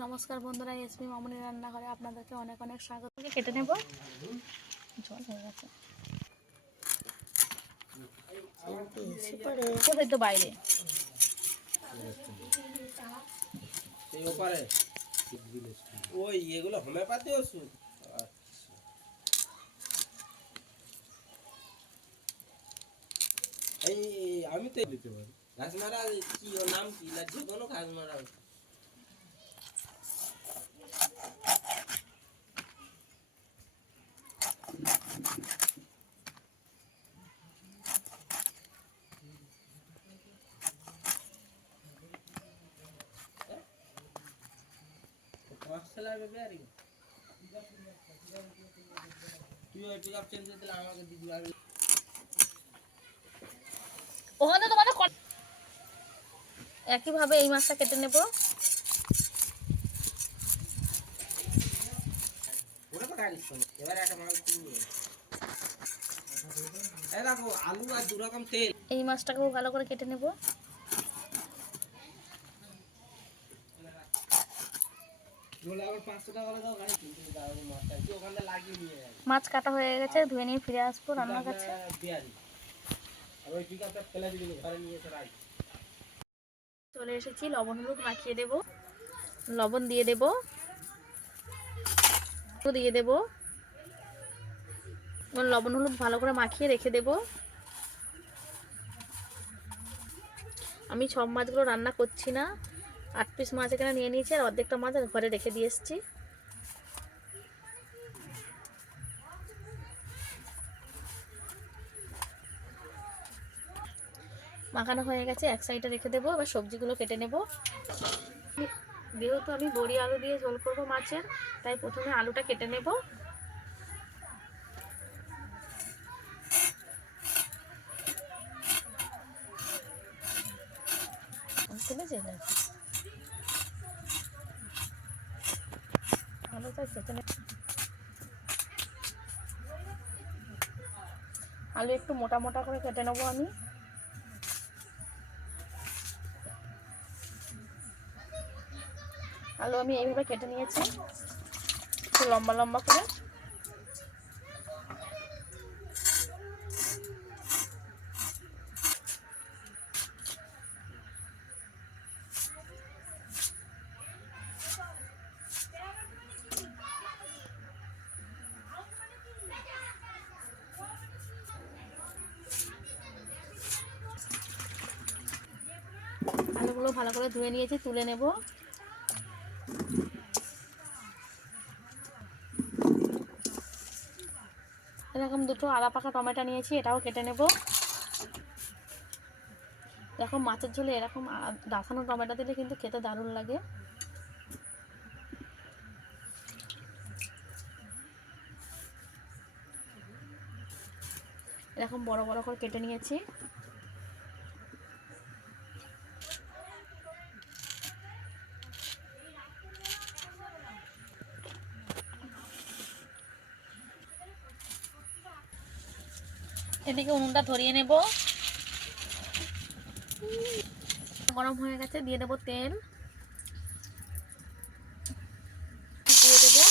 নমস্কার বন্ধুরা এসপি মামুনি রান্নাঘরে আপনাদেরকে অনেক অনেক স্বাগত। কেটে নেব। জল হয়ে গেছে। বাইরে। ওই এগুলো আচ্ছা। এই, আমি তো দিতে পারি ঘাস মারা কি নাম কি? না, যে কোনো ঘাস মারা পাঁচশো লাগবে বেয়ারি তুই ওই পিক আপ চেঞ্জ করে দিলে আমাকে দিবি আর ওখানে কল- একইভাবে এই মাছটা কেটে নেব। এই মাছটাকেও ভালো করে কেটে নেব। পাঁচশো টাকা দাও কিনতে দাও মাছটা কি ওখানটা লাগিয়ে নিয়ে যাবে মাছ কাটা হয়ে গেছে, ধুয়ে নিয়ে ফিরে আসব রান্নার কাছে। চলে এসেছি, লবণ হলুদ মাখিয়ে দেব। লবণ দিয়ে দেব। দিয়ে দেব। লবণ হলুদ ভালো করে মাখিয়ে রেখে দেব। আমি সব মাছগুলো রান্না করছি না। আট পিস মাছ এখানে নিয়ে নিয়েছি, আর অর্ধেকটা মাছ ঘরে রেখে দিয়ে এসেছি। মাখানো হয়ে গেছে, এক সাইডে রেখে দেবো, এবার সবজিগুলো কেটে নেব। যেহেতু আমি বড়ি আলু দিয়ে ঝোল করব মাছের, তাই প্রথমে আলুটা কেটে নেব? আলুটা কেটে নে। আলু একটু মোটা মোটা করে কেটে নেব আমি। আলু আমি এইভাবে কেটে নিয়েছি। একটু লম্বা লম্বা করে। ভালো করে ধুয়ে নিয়েছি, তুলে নেব। এরকম দুটো আদা পাকা টমেটো নিয়েছি, এটাও কেটে নেব। এরকম মাছের ঝোলে এরকম দাফানো টমেটো দিলে কিন্তু খেতে দারুণ লাগে। এরকম বড় বড় করে কেটে নিয়েছি। এদিকে উনুনটা ধরিয়ে নেব। গরম হয়ে গেছে দিয়ে দেবো তেল দিয়ে দেবো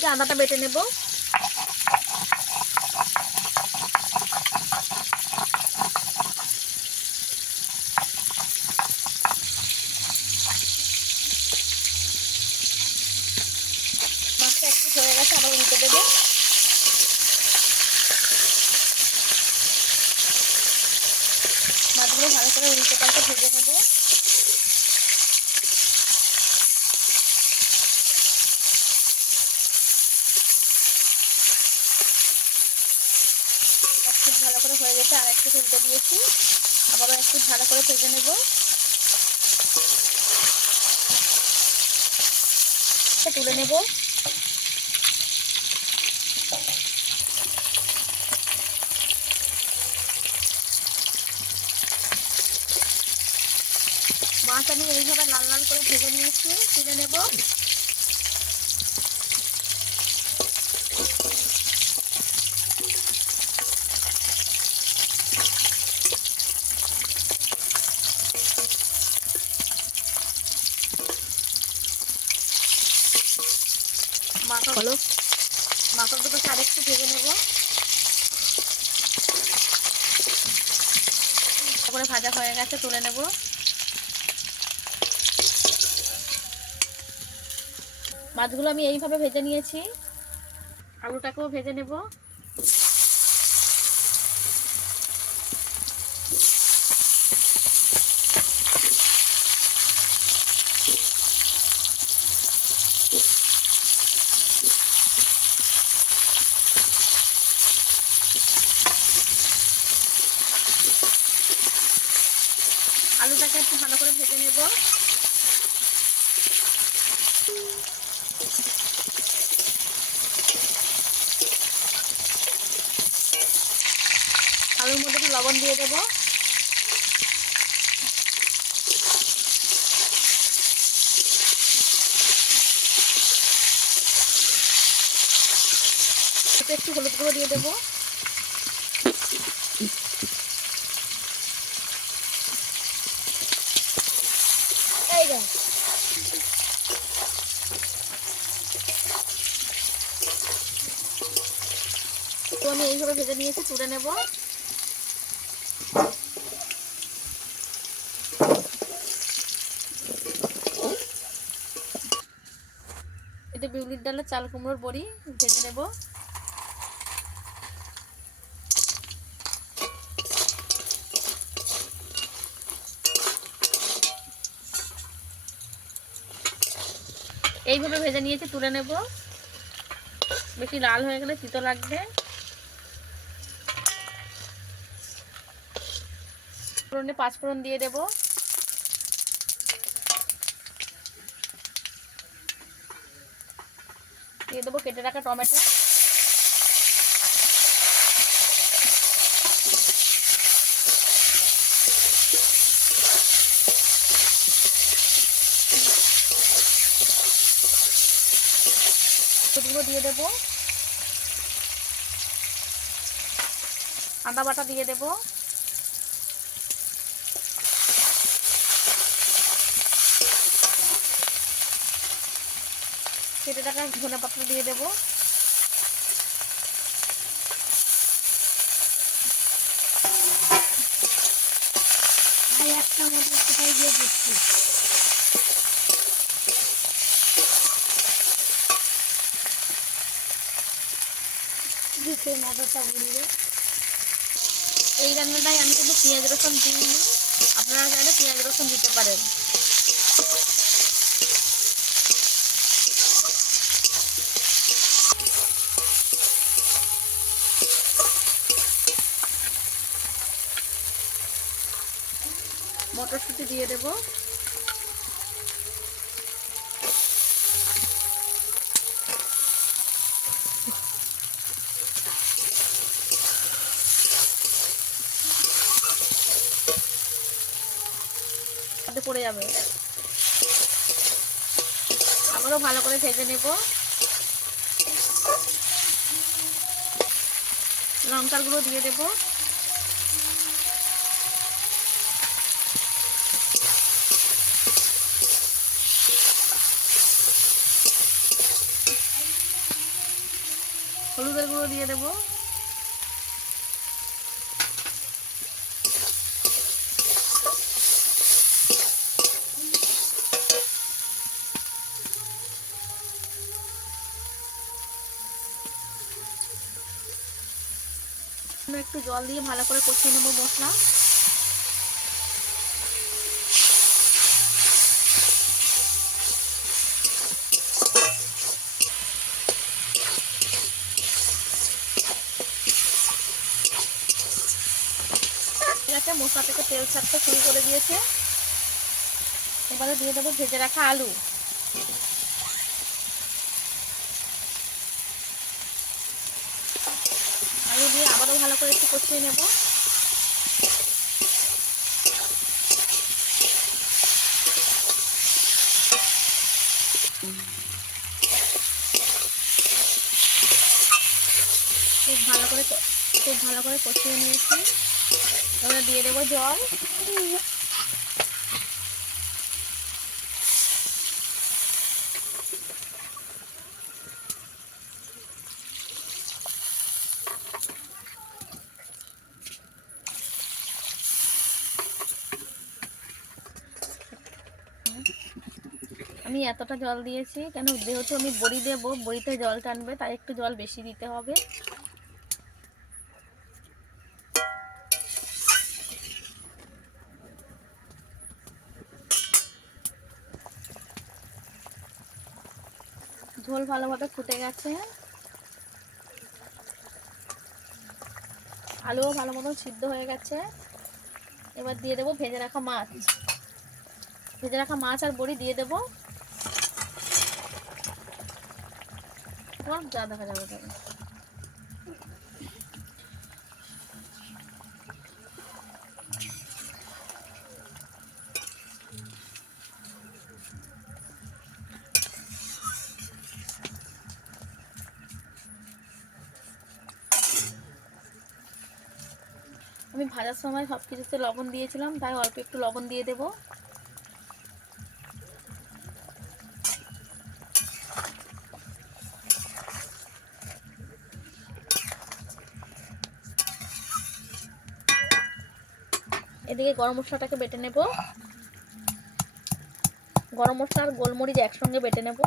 এদিকে আদাটা বেটে নেব। ভালো করে হয়ে গেছে, আর একটু তুলতে দিয়েছি। আবারও একটু ভালো করে ভেজে নেব। তুলে নেব। মাছ আমি এইভাবে লাল লাল করে ভেজে নিয়েছি। তুলে নেব। মাছগুলো আমি এইভাবে ভেজে নিয়েছি। আলুটাকেও ভেজে নেব। আলুটাকে একটু ভালো করে ভেজে নেব। আলুর মধ্যে একটু লবণ দিয়ে দেব। একটু হলুদ গুঁড়ো দিয়ে দেবো এই দেখ তো আমি এইভাবে ভেজে নিয়েছি তুলে নেব। এটা বিউলির ডালের চাল কুমড়োর বড়ি ভেজে নেব। এইভাবে ভেজে নিয়েছি, তুলে নেব। বেশি লাল হয়ে গেলে তিতো লাগবে। ফোড়নে পাঁচ ফোড়ন দিয়ে দেব। দিয়ে দেবো কেটে রাখা টমেটো। দিয়ে দেবো। আদা বাটা দিয়ে দেবো। কেটে টাকা ধনে পাতা দিয়ে দেবো। একটা মতো কোথায় দিচ্ছি। এই রান্নাটাই আমি কিন্তু পেঁয়াজ রসুন দিইনি। আপনারা চাইলে পেঁয়াজ রসুন দিতে পারেন। দিয়ে দেবো। পড়ে যাবে। আবারও ভালো করে ভেজে নেব। লঙ্কার গুঁড়ো দিয়ে দেব হলুদের গুঁড়ো দিয়ে দেবো। একটু জল দিয়ে ভালো করে কষিয়ে নেব মশলা। তেল ছাড়তে শুরু করে দিয়েছে। এবারে দিয়ে দেবো ভেজে রাখা আলু। আলু দিয়ে আবারও ভালো করে একটু কষিয়ে নেব। খুব ভালো করে খুব ভালো করে কষিয়ে নিয়েছি। এবার দিয়ে দেবো জল। আমি এতটা জল দিয়েছি, কেন যেহেতু আমি বড়ি দেবো, বড়িতে জল টানবে, তাই একটু জল বেশি দিতে হবে। ঝোল ভালোভাবে ফুটে গেছে। আলুও ভালো মতো সিদ্ধ হয়ে গেছে। এবার দিয়ে দেবো ভেজে রাখা মাছ। ভেজে রাখা মাছ আর বড়ি দিয়ে দেবো। সব যা দেখা যাবে। ভাজার সময় সব কিছুতে লবণ দিয়েছিলাম, তাই অল্প একটু লবণ দিয়ে দেবো। এদিকে গরম মশলাটাকে বেটে নেব। গরম মশলা আর গোলমরিচ একসঙ্গে বেটে নেব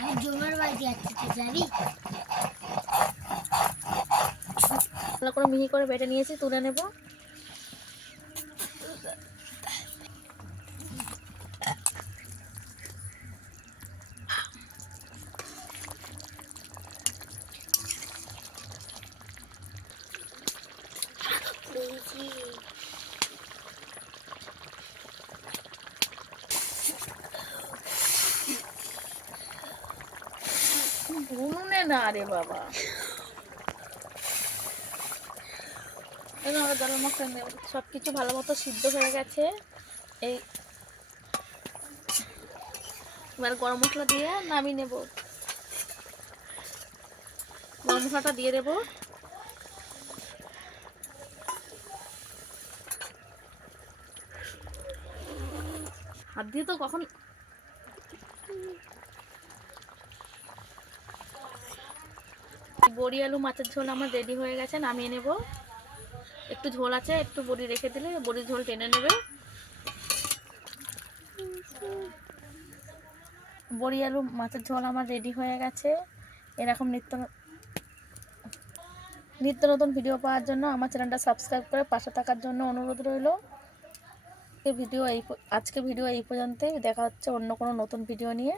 আমি জমের বাড়ি যাচ্ছি তুই যাবি করে মিহি করে বেটে নিয়েছি তুলে নেব। উনুনে না রে বাবা। এবার গরম মশলা নেব সব কিছু ভালো মতো সিদ্ধ হয়ে গেছে। এই এবার গরম মশলা দিয়ে নামিয়ে নেব। গরম মশলাটা দিয়ে দেবো। হাত দিয়ে তো কখন বড়ি আলু মাছের ঝোল আমার রেডি হয়ে গেছে, নামিয়ে নেব। একটু ঝোল আছে, একটু বড়ি রেখে দিলে বড়ির ঝোল টেনে নেবে। বড়ি আলু মাছের ঝোল আমার রেডি হয়ে গেছে। এরকম নিত্য নিত্য নতুন ভিডিও পাওয়ার জন্য আমার চ্যানেলটা সাবস্ক্রাইব করে পাশে থাকার জন্য অনুরোধ রইল। ভিডিও এই আজকে ভিডিও এই পর্যন্তই। দেখা হচ্ছে অন্য কোনো নতুন ভিডিও নিয়ে।